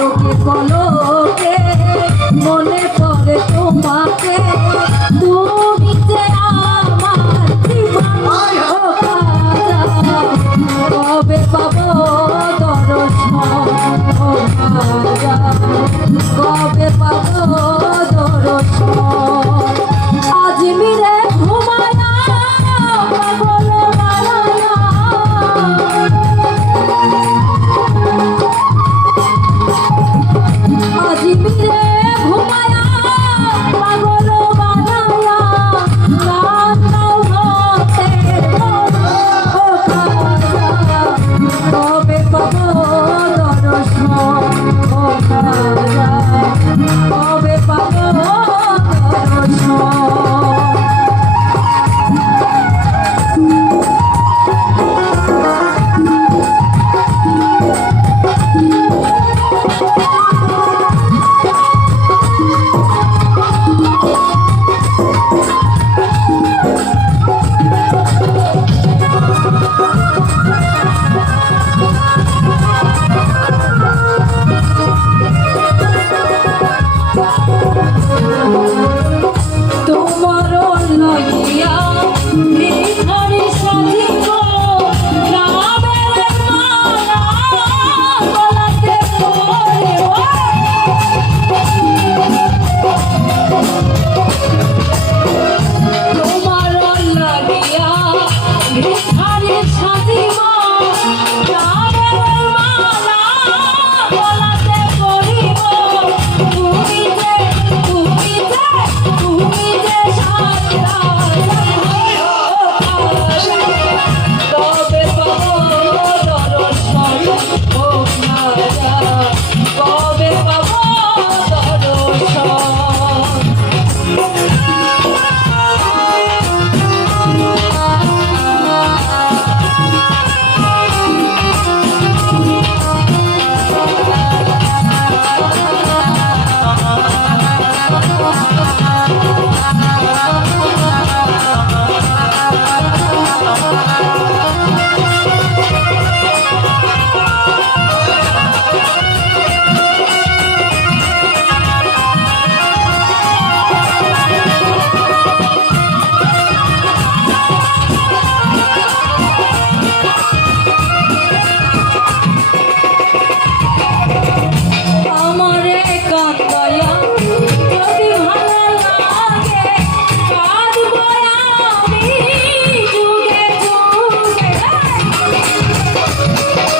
চোখে কলকে মনে পড়ে তোমাকে। তুমি যে আমার কবে পাব দর্শন Руслан. Thank you.